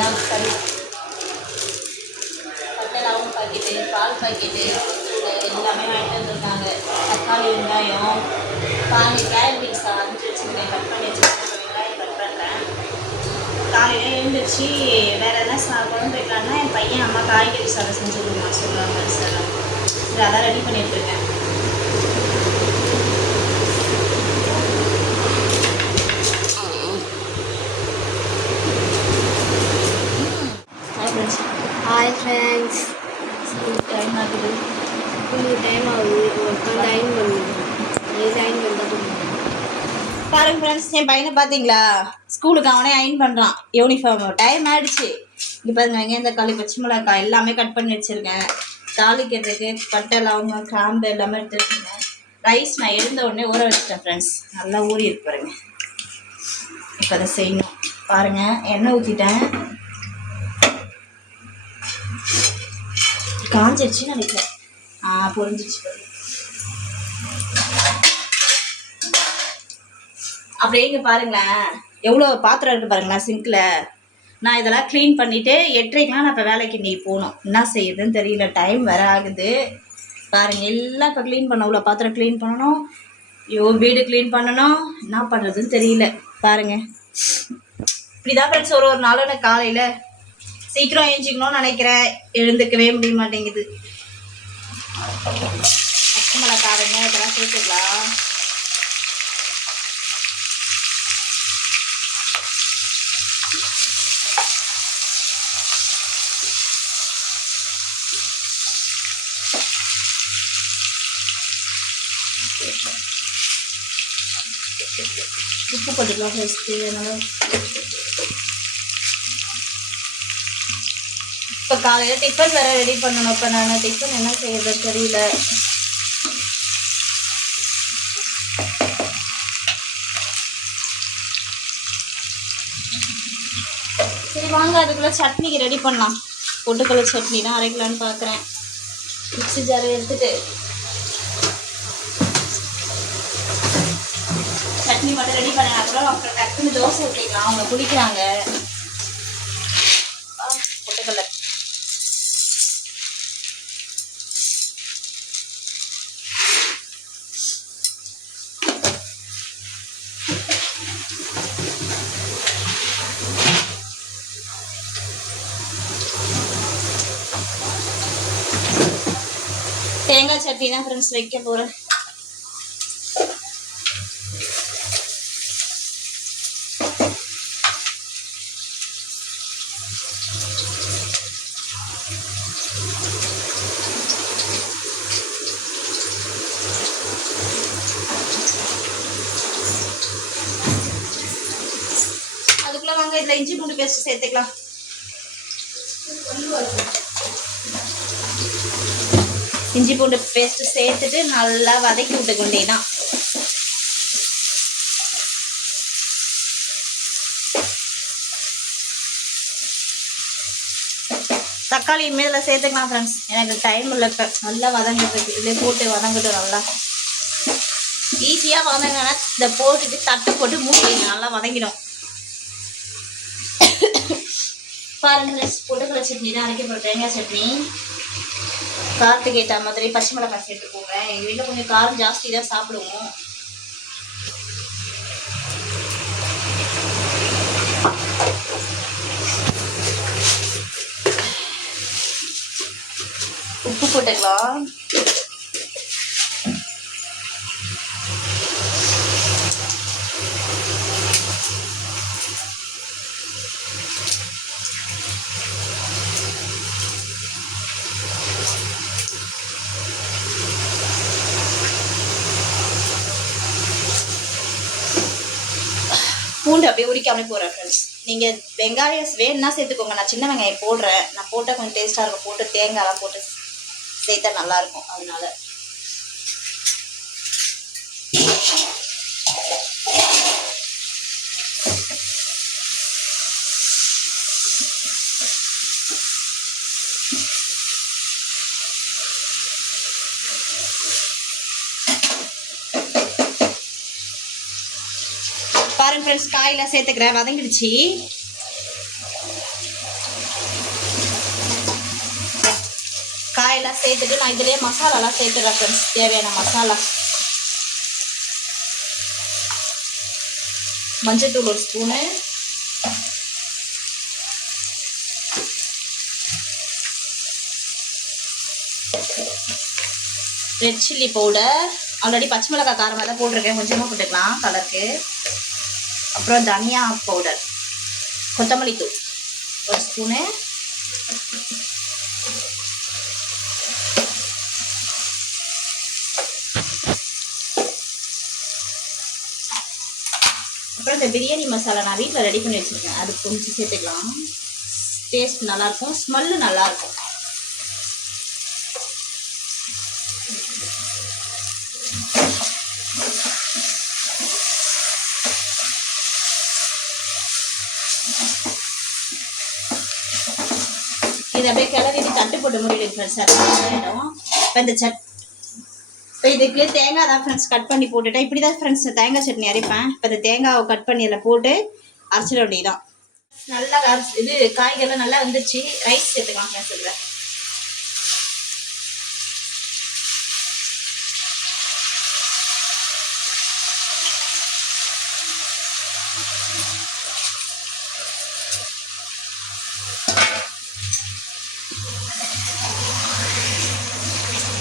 எல்லாம் சரி. பட்டை லவங்க பாக்கெட்டு, பால் பாக்கெட்டு, எல்லாமே வாங்கிட்டு வந்துருக்காங்க. தக்காளி, வெங்காயம், பாருங்க கேரட் பீன்ஸ் அரைஞ்சி வச்சுருக்கேன், கட் பண்ணி வச்சுருக்கேன். வெங்காயம் கட் பண்ணுறேன். காலையில் எழுந்திரிச்சு வேறு எதனா குழம்பு வைக்கலான்னா என் பையன் அம்மா காய்கறி சாதம் செஞ்சு கொடுமா சொல்லுவாங்க சார். இது அதான் ரெடி பண்ணிகிட்ருக்கேன். Hi friends. டைம் ஆகுது. டைம் ஆகுது. உட்காந்து அயன் பண்ணுங்க. அயன் பண்ணுறது பாருங்க ஃப்ரெண்ட்ஸ், என் பையனை பார்த்தீங்களா, ஸ்கூலுக்கு அவனே அயன் பண்ணுறான் யூனிஃபார்ம். டைம் ஆகிடுச்சு. இங்கே பாருங்க, இங்கே இந்த களி, பச்சை மிளகாய் எல்லாமே கட் பண்ணி வச்சுருக்கேன். தாளிக்கிறதுக்கு பட்டை லவங்கம் கிராம்பு எல்லாமே எடுத்து வச்சுருக்கேன். ரைஸ் நான் எழுந்த உடனே ஊற வச்சுட்டேன் ஃப்ரெண்ட்ஸ். நல்லா ஊறி இருக்கு பாருங்க. இப்போ அதை செய்யணும். பாருங்கள், எண்ணெய் ஊற்றிட்டேன். காஞ்சிடுச்சுன்னு நினைக்கிறேன். பொரிஞ்சிடுச்சு. அப்படியே இங்கே பாருங்களேன், எவ்வளோ பாத்திரம் இருக்குது பாருங்களேன் சிங்கில். நான் இதெல்லாம் க்ளீன் பண்ணிவிட்டு 8:30க்கெலாம் நான் இப்போ வேலைக்கு இன்றைக்கி போகணும். என்ன செய்யுதுன்னு தெரியல, டைம் வேறு ஆகுது. பாருங்கள், எல்லாம் இப்போ க்ளீன் பண்ண, அவ்வளோ பாத்திரம் க்ளீன் பண்ணணும். வீடு க்ளீன் பண்ணணும். என்ன பண்ணுறதுன்னு தெரியல. பாருங்கள், இப்படி தான் ஃப்ரெண்ட்ஸ் ஒரு நாளும் எனக்கு காலையில் சீக்கிரம் எழுஞ்சிக்கணும்னு நினைக்கிறேன், எழுந்துக்கவே முடிய மாட்டேங்குது. பச்சை மிளகாய் வெங்காயத்தெல்லாம் சேர்த்துக்கலாம். உப்பு போட்டுக்கலாம் ஃபஸ்ட்டு. அதனால் இப்போ காலையில் டிஃபன் வேறு ரெடி பண்ணணும். இப்போ நான் டிஃபன் என்ன செய்யறது தெரியல. சரி வாங்க, அதுக்குள்ளே சட்னிக்கு ரெடி பண்ணலாம். பொட்டுக்கடலை சட்னி தான் அரைக்கலான்னு பார்க்குறேன். மிக்ஸி ஜாரை எடுத்துட்டு சட்னி மட்டும் ரெடி பண்ணேன். அப்புறம் அப்புறம் டக்குன்னு தோசை ஊற்றிக்கலாம். அவங்க குளிக்கிறாங்க. பொட்டுக்கடலை தேங்காய் சட்னி தான் ஃப்ரெண்ட்ஸ் வைக்க போகிறேன். அதுக்குள்ள வாங்க, இதில் இஞ்சி பூண்டு பேஸ்ட் சேர்த்துக்கலாம். இஞ்சி பூண்டு பேஸ்ட்டு சேர்த்துட்டு நல்லா வதக்கி விட்டுக்கொண்டேனா. தக்காளி இனிமேல் சேர்த்துக்கலாம் ஃப்ரெண்ட்ஸ். எனக்கு டைம் இல்லை இப்போ. நல்லா வதங்கிட்டு இதிலே போட்டு வதங்கிட்டு நல்லா ஈஸியாக வதங்கினா இதை போட்டுட்டு தட்டு போட்டு மூடிங்க, நல்லா வதங்கிடும். பாருங்க ஃப்ரெண்ட்ஸ், பொட்டுக்கடலை சட்னி தான் அரைக்க போகிற தேங்காய் சட்னி. காரத்துக்கு ஏற்ற மாதிரி பச்சை மிளகாய் சேர்த்துக்கோங்க. எங்கள் வீட்டில் கொஞ்சம் காரம் ஜாஸ்தி தான் சாப்பிடுவோம். உப்பு போட்டுக்கலாம். பூண்டு அப்படியே உரிக்காமலே போடுறேன் ஃப்ரெண்ட்ஸ். நீங்கள் வெங்காயம் வேணுன்னா சேர்த்துக்கோங்க. நான் சின்ன வெங்காயம் போடுறேன். நான் போட்டால் கொஞ்சம் டேஸ்ட்டாக இருக்கும். போட்டு தேங்காய்லாம் போட்டு சேர்த்தா நல்லாயிருக்கும். அதனால பாருங்க ஃப்ரெண்ட்ஸ், காயெல்லாம் சேர்த்துக்கிறேன். வதங்கிடுச்சு. சேர்த்துட்டு நான் இதுலேயே மசாலாலாம் சேர்த்துடுறேன் ஃப்ரெண்ட்ஸ். தேவையான மசாலா, மஞ்சள்தூள் 1 spoon, red chilli powder, already பச்சை மிளகாய் காரமாக தான் போட்டிருக்கேன், கொஞ்சமாக போட்டுக்கலாம் கலருக்கு. அப்புறம் தனியா பவுடர், கொத்தமல்லி தூள் 1 ஸ்பூனு, அப்புறம் இந்த பிரியாணி மசாலா நான் வீட்டில் ரெடி பண்ணி வச்சுருக்கேன், அது கொஞ்சம் சேர்த்துக்கலாம். டேஸ்ட் நல்லாயிருக்கும், ஸ்மெல்லு நல்லாயிருக்கும். இதை அப்படியே கிளறிட்டு தட்டு போட்டு மூடிடுங்க ஃப்ரெண்ட்ஸ். அது ஆகிடும். இப்போ இதுக்கு தேங்காய் தான் ஃப்ரெண்ட்ஸ் கட் பண்ணி போட்டுட்டேன். இப்படி தான் ஃப்ரெண்ட்ஸ் தேங்காய் சட்னி அரைப்பேன். இப்போ இந்த தேங்காவை கட் பண்ணி அதில் போட்டு அரைச்சிட வேண்டியதான். நல்லா இது காய்கறிலாம் நல்லா வந்துச்சு. ரைஸ் சேர்த்துக்கலாம் ஃப்ரெண்ட்ஸ். இதில்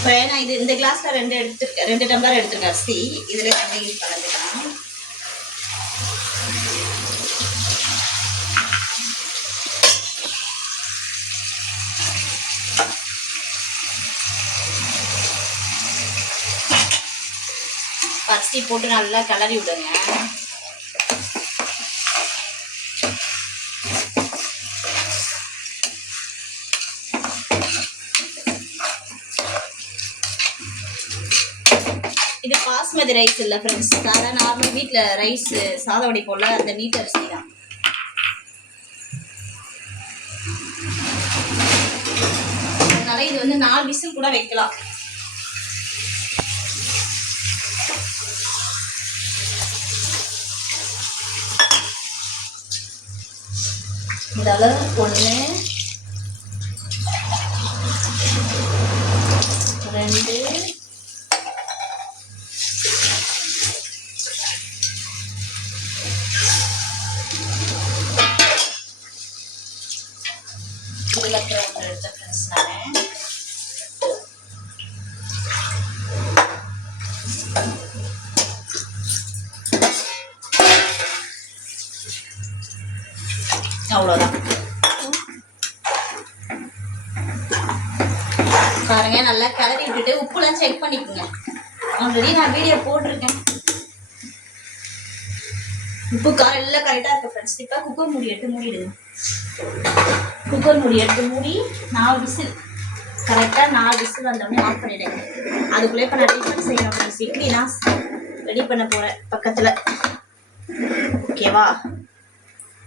இப்போ நான் இந்த கிளாஸில் 2 டம்ளர் எடுத்துருக்கேன் அரிசி. இதில் தண்ணி யூஸ் கலந்துக்கலாம். அரிசி போட்டு நல்லா கிளறி விடுங்க. இது பாஸ்மதி ரைஸ் இல்லை ஃப்ரெண்ட்ஸ், சாதா நார்மல் வீட்டில் ரைஸ் சாதம் வடிப்போம்ல, அந்த நீட் அரிசி தான். அதனால இது வந்து 4 விசில் கூட வைக்கலாம். இதால 1 2 எடுத்த ஃப்ரெண்ட்ஸ். அவ்வளோதான் பாருங்க. நல்லா கிளறி விட்டுட்டு உப்புலாம் செக் பண்ணிக்கோங்க. ஆல்ரெடி நான் வீடியோ போட்டிருக்கேன். உப்பு காரம் எல்லாம் கரெக்டாக இருக்கு ஃப்ரெண்ட்ஸ். இப்போ குக்கர் மூடி எடுத்து மூடிடுங்க. குக்கர் மூடி எடுத்து மூடி 4 விசில், கரெக்டாக 4 விசில் வந்தோடனே ஆஃப் பண்ணிவிடுங்க. அதுக்குள்ளே இப்போ நான் டிஃபன் செய்யணும் ஃப்ரெண்ட்ஸ். இட்லிலாம் ரெடி பண்ண போகிறேன் பக்கத்தில். ஓகேவா,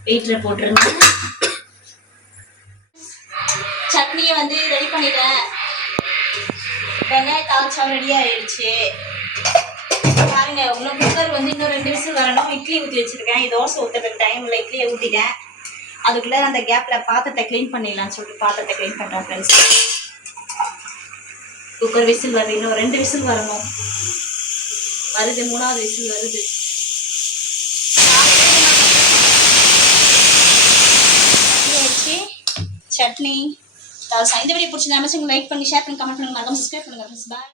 வெயிட்டில் போட்டுருங்க. சட்னியை வந்து ரெடி பண்ணிட்டேன். வெங்காயம் தாளிச்சாலும் ரெடி ஆகிடுச்சு பாருங்க. உங்களுக்கு குக்கர் வந்து இன்னும் 2 விசில் வரணும். இட்லி ஊற்றி வச்சுருக்கேன். தோசை ஊற்றுறதுக்கு டைம் இல்லை, இட்லியை ஊற்றிட்டேன். அதுக்குள்ளே அந்த கேப்பில் பாத்திரத்தை க்ளீன் பண்ணிடலான்னு சொல்லிட்டு பாத்திரத்தை க்ளீன் பண்ணுறேன் ஃப்ரெண்ட்ஸ். குக்கர் விசில் வருது, இன்னும் 2 விசில் வரணும். வருது, 3ஆவது விசில் வருது. சட்னி தால்சா. இந்த வீடியோ பிடிச்சிருந்தா லைக் பண்ணி ஷேர் பண்ணி கமெண்ட் பண்ணுங்க, மறக்காம சப்ஸ்கிரைப் பண்ணுங்க. பாய்.